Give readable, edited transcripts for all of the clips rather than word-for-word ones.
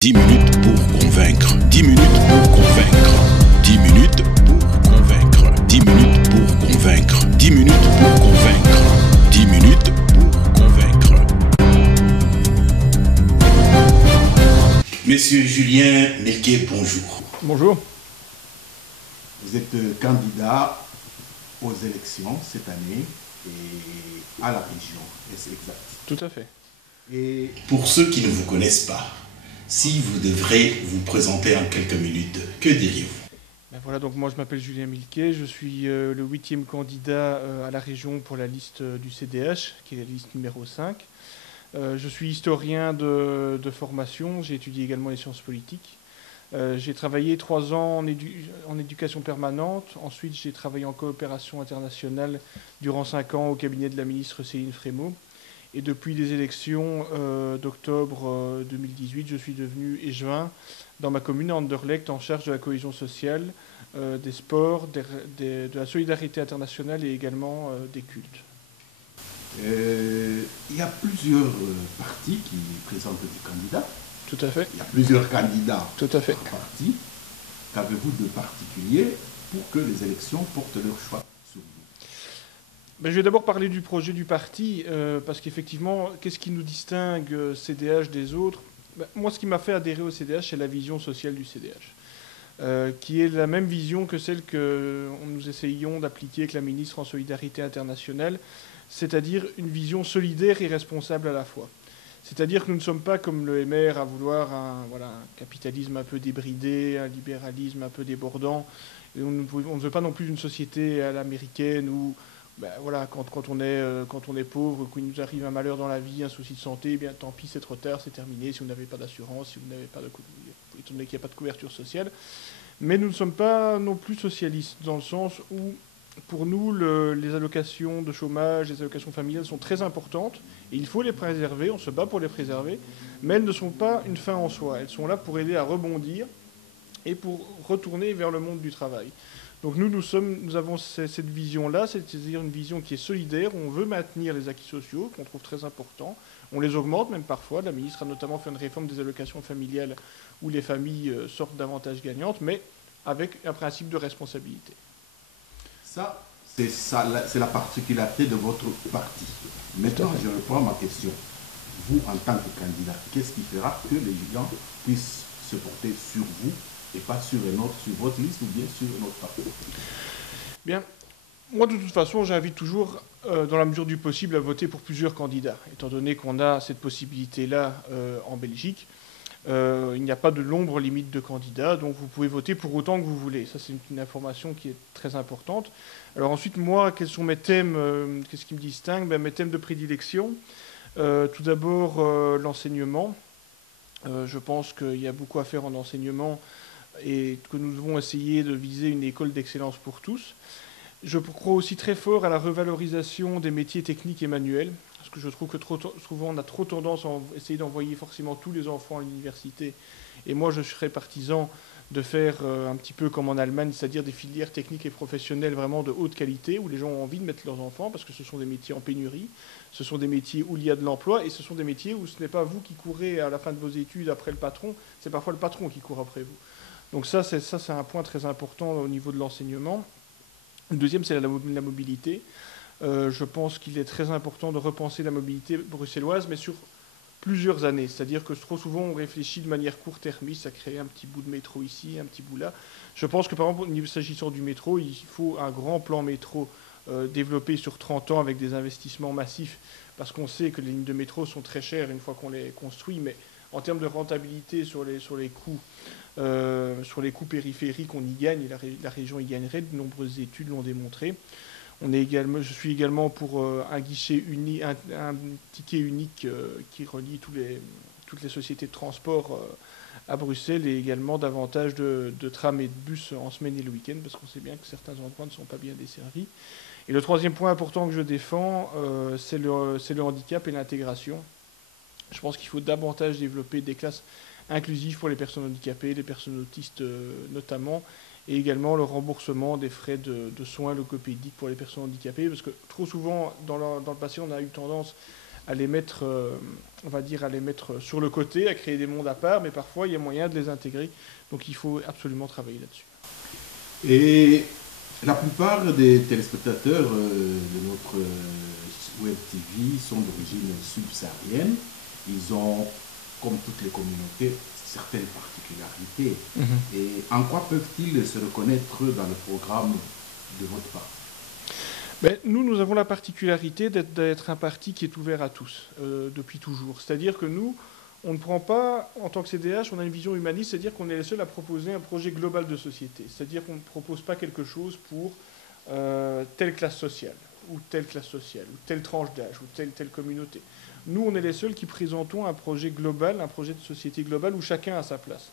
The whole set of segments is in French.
10 minutes pour convaincre. 10 minutes pour convaincre. 10 minutes pour convaincre. 10 minutes pour convaincre. 10 minutes pour convaincre. 10 minutes pour convaincre. Monsieur Julien Melquet, bonjour. Bonjour. Vous êtes candidat aux élections cette année et à la région, est-ce exact? Tout à fait. Et Pour ceux qui ne vous connaissent pas, si vous devrez vous présenter en quelques minutes, que diriez-vous? Ben voilà, donc moi je m'appelle Julien Milquet, je suis le 8e candidat à la région pour la liste du CDH, qui est la liste numéro 5. Je suis historien de formation, j'ai étudié également les sciences politiques. J'ai travaillé 3 ans en éducation permanente, ensuite j'ai travaillé en coopération internationale durant 5 ans au cabinet de la ministre Céline Frémaux. Et depuis les élections d'octobre 2018, je suis devenu échevin dans ma commune, à Anderlecht, en charge de la cohésion sociale, des sports, de la solidarité internationale et également des cultes. il y a plusieurs partis qui présentent des candidats. Tout à fait. Il y a plusieurs candidats Tout à fait. par parti. Qu'avez-vous de particulier pour que les élections portent leur choix sur vous? Ben, je vais d'abord parler du projet du parti, parce qu'effectivement, qu'est-ce qui nous distingue CDH des autres? Ben, moi, ce qui m'a fait adhérer au CDH, c'est la vision sociale du CDH, qui est la même vision que celle que nous essayons d'appliquer avec la ministre en solidarité internationale, c'est-à-dire une vision solidaire et responsable à la fois. C'est-à-dire que nous ne sommes pas comme le MR à vouloir un capitalisme un peu débridé, un libéralisme un peu débordant. Et on ne veut pas non plus une société à l'américaine où ben voilà, quand on est pauvre, qu'il nous arrive un malheur dans la vie, un souci de santé, eh bien tant pis, c'est trop tard, c'est terminé, si vous n'avez pas d'assurance, si vous n'avez pas étant donné qu'il n'y a pas de couverture sociale. Mais nous ne sommes pas non plus socialistes, dans le sens où, pour nous, les allocations de chômage, les allocations familiales sont très importantes, et il faut les préserver, on se bat pour les préserver, mais elles ne sont pas une fin en soi, elles sont là pour aider à rebondir et pour retourner vers le monde du travail. Donc nous avons cette vision-là, c'est-à-dire une vision qui est solidaire, où on veut maintenir les acquis sociaux, qu'on trouve très importants, on les augmente même parfois. La ministre a notamment fait une réforme des allocations familiales où les familles sortent davantage gagnantes, mais avec un principe de responsabilité. Ça, c'est la particularité de votre parti. Maintenant, je reprends ma question. Vous, en tant que candidat, qu'est-ce qui fera que les gens puissent se porter sur vous et pas sur votre liste ou bien sur un autre parti? Bien, moi de toute façon, j'invite toujours, dans la mesure du possible, à voter pour plusieurs candidats, étant donné qu'on a cette possibilité-là en Belgique. Il n'y a pas de nombre limite de candidats, donc vous pouvez voter pour autant que vous voulez. Ça, c'est une information qui est très importante. Alors ensuite, moi, quels sont mes thèmes, qu'est-ce qui me distingue? Ben, mes thèmes de prédilection. Tout d'abord, l'enseignement. Je pense qu'il y a beaucoup à faire en enseignement et que nous devons essayer de viser une école d'excellence pour tous. Je crois aussi très fort à la revalorisation des métiers techniques et manuels, parce que je trouve que souvent on a trop tendance à essayer d'envoyer forcément tous les enfants à l'université. Et moi, je serais partisan de faire un petit peu comme en Allemagne, c'est-à-dire des filières techniques et professionnelles vraiment de haute qualité, où les gens ont envie de mettre leurs enfants, parce que ce sont des métiers en pénurie, ce sont des métiers où il y a de l'emploi, et ce sont des métiers où ce n'est pas vous qui courez à la fin de vos études après le patron, c'est parfois le patron qui court après vous. Donc ça, c'est un point très important au niveau de l'enseignement. Le deuxième, c'est la mobilité. Je pense qu'il est très important de repenser la mobilité bruxelloise, mais sur plusieurs années. C'est-à-dire que trop souvent, on réfléchit de manière court-termiste à créer un petit bout de métro ici, un petit bout là. Je pense que, par exemple, s'agissant du métro, il faut un grand plan métro développé sur 30 ans avec des investissements massifs, parce qu'on sait que les lignes de métro sont très chères une fois qu'on les construit, mais en termes de rentabilité sur les coûts périphériques, on y gagne, et la région y gagnerait, de nombreuses études l'ont démontré. Je suis également pour un guichet unique, un ticket unique qui relie toutes les sociétés de transport à Bruxelles, et également davantage de trams et de bus en semaine et le week-end, parce qu'on sait bien que certains endroits ne sont pas bien desservis. Et le troisième point important que je défends, c'est le handicap et l'intégration. Je pense qu'il faut davantage développer des classes inclusives pour les personnes handicapées, les personnes autistes notamment, et également le remboursement des frais de soins logopédiques pour les personnes handicapées, parce que trop souvent, dans le passé, on a eu tendance à les mettre, on va dire, à les mettre sur le côté, à créer des mondes à part, mais parfois il y a moyen de les intégrer. Donc il faut absolument travailler là-dessus. Et la plupart des téléspectateurs de notre Web TV sont d'origine subsaharienne. Ils ont, comme toutes les communautés, certaines particularités. Et en quoi peuvent-ils se reconnaître dans le programme de votre parti? Nous avons la particularité d'être un parti qui est ouvert à tous, depuis toujours. C'est-à-dire que nous, on ne prend pas, en tant que CDH, on a une vision humaniste, c'est-à-dire qu'on est les seuls à proposer un projet global de société. C'est-à-dire qu'on ne propose pas quelque chose pour telle classe sociale, ou telle classe sociale, ou telle tranche d'âge, ou telle communauté. Nous, on est les seuls qui présentons un projet global, un projet de société globale où chacun a sa place.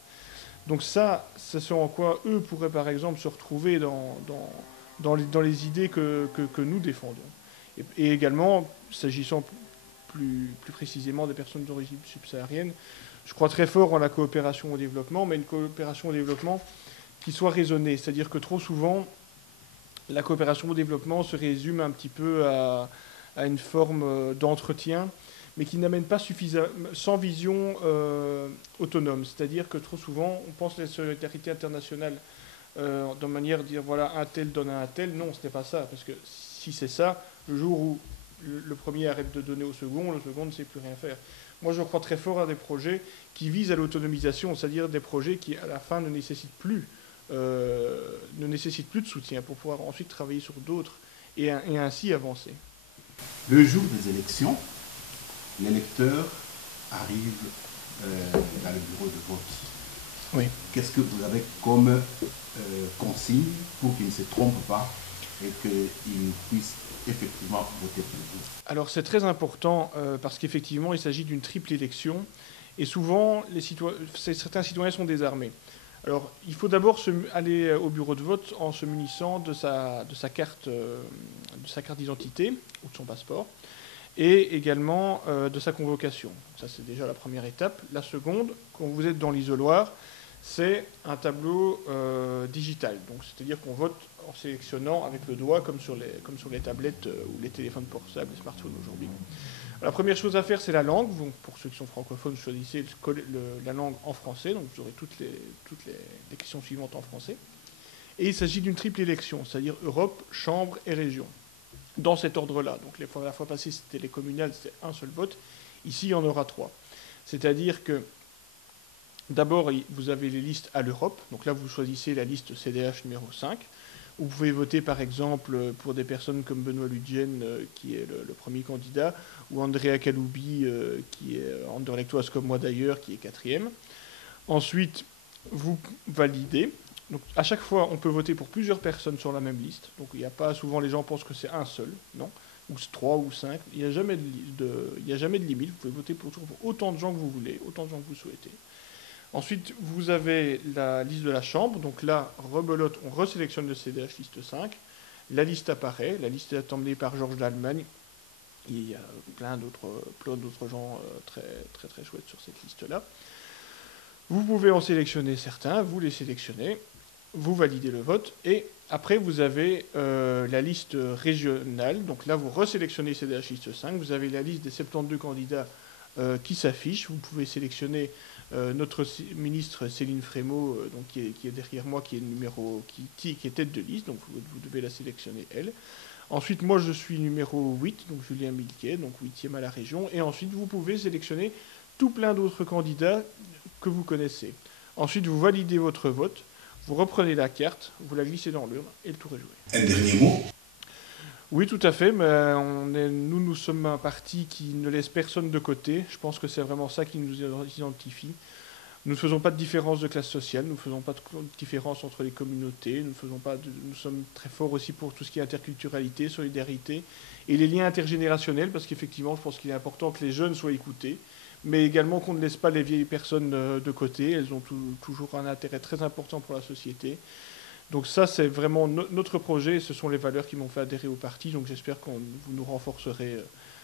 Donc ça, c'est ce en quoi eux pourraient, par exemple, se retrouver dans les idées que nous défendons. Et également, s'agissant plus précisément des personnes d'origine subsaharienne, je crois très fort en la coopération au développement, mais une coopération au développement qui soit raisonnée. C'est-à-dire que trop souvent, la coopération au développement se résume un petit peu à une forme d'entretien, mais qui n'amène pas sans vision autonome. C'est-à-dire que trop souvent, on pense à la solidarité internationale de manière de dire, voilà, un tel donne à un tel. Non, ce n'est pas ça. Parce que si c'est ça, le jour où le premier arrête de donner au second, le second ne sait plus rien faire. Moi, je crois très fort à des projets qui visent à l'autonomisation, c'est-à-dire des projets qui, à la fin, ne nécessitent plus de soutien pour pouvoir ensuite travailler sur d'autres et ainsi avancer. Le jour des élections, l'électeur arrive dans le bureau de vote. Oui. Qu'est-ce que vous avez comme consigne pour qu'il ne se trompe pas et qu'il puisse effectivement voter pour vous? Alors c'est très important parce qu'effectivement il s'agit d'une triple élection et souvent certains citoyens sont désarmés. Alors il faut d'abord aller au bureau de vote en se munissant de sa carte d'identité ou de son passeport et également de sa convocation. Ça c'est déjà la première étape. La seconde, quand vous êtes dans l'isoloir, c'est un tableau digital. Donc, c'est-à-dire qu'on vote en sélectionnant avec le doigt, comme sur les tablettes ou les téléphones portables, les smartphones aujourd'hui. La première chose à faire, c'est la langue. Donc, pour ceux qui sont francophones, choisissez la langue en français. Donc, vous aurez toutes les questions suivantes en français. Et il s'agit d'une triple élection, c'est-à-dire Europe, Chambre et Région. Dans cet ordre-là. Donc, la fois passée, c'était les communales, c'était un seul vote. Ici, il y en aura 3. C'est-à-dire que d'abord, vous avez les listes à l'Europe. Donc là, vous choisissez la liste CDH numéro 5. Vous pouvez voter, par exemple, pour des personnes comme Benoît Ludgen, qui est le premier candidat, ou Andrea Kaloubi, qui est anderlechtoise comme moi d'ailleurs, qui est 4e. Ensuite, vous validez. Donc à chaque fois, on peut voter pour plusieurs personnes sur la même liste. Donc il n'y a pas, souvent les gens pensent que c'est un seul, non, ou 3 ou 5. Il n'y a jamais de limite. Vous pouvez voter pour autant de gens que vous voulez, autant de gens que vous souhaitez. Ensuite, vous avez la liste de la Chambre. Donc là, rebelote, on resélectionne le CDH liste 5. La liste apparaît. La liste est emmenée par Georges d'Allemagne. Il y a plein d'autres gens très, très, très chouettes sur cette liste-là. Vous pouvez en sélectionner certains, vous les sélectionnez, vous validez le vote, et après vous avez la liste régionale. Donc là, vous resélectionnez CDH liste 5, vous avez la liste des 72 candidats qui s'affiche. Vous pouvez sélectionner notre ministre Céline Frémaux, donc qui est derrière moi, qui est tête de liste, donc vous devez la sélectionner elle. Ensuite, moi je suis numéro 8, donc Julien Milquet, donc 8e à la région, et ensuite vous pouvez sélectionner tout plein d'autres candidats que vous connaissez. Ensuite, vous validez votre vote, vous reprenez la carte, vous la glissez dans l'urne, et le tour est joué. Un dernier mot? Oui, tout à fait, mais nous sommes un parti qui ne laisse personne de côté. Je pense que c'est vraiment ça qui nous identifie. Nous ne faisons pas de différence de classe sociale, nous ne faisons pas de différence entre les communautés, nous sommes très forts aussi pour tout ce qui est interculturalité, solidarité et les liens intergénérationnels, parce qu'effectivement, je pense qu'il est important que les jeunes soient écoutés, mais également qu'on ne laisse pas les vieilles personnes de côté. Elles ont toujours un intérêt très important pour la société. Donc ça, c'est vraiment notre projet, et ce sont les valeurs qui m'ont fait adhérer au parti, donc j'espère que vous nous renforcerez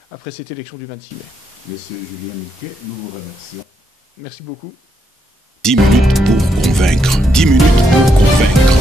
après cette élection du 26 mai. Monsieur Julien Milquet, nous vous remercions. Merci beaucoup. 10 minutes pour convaincre. 10 minutes pour convaincre.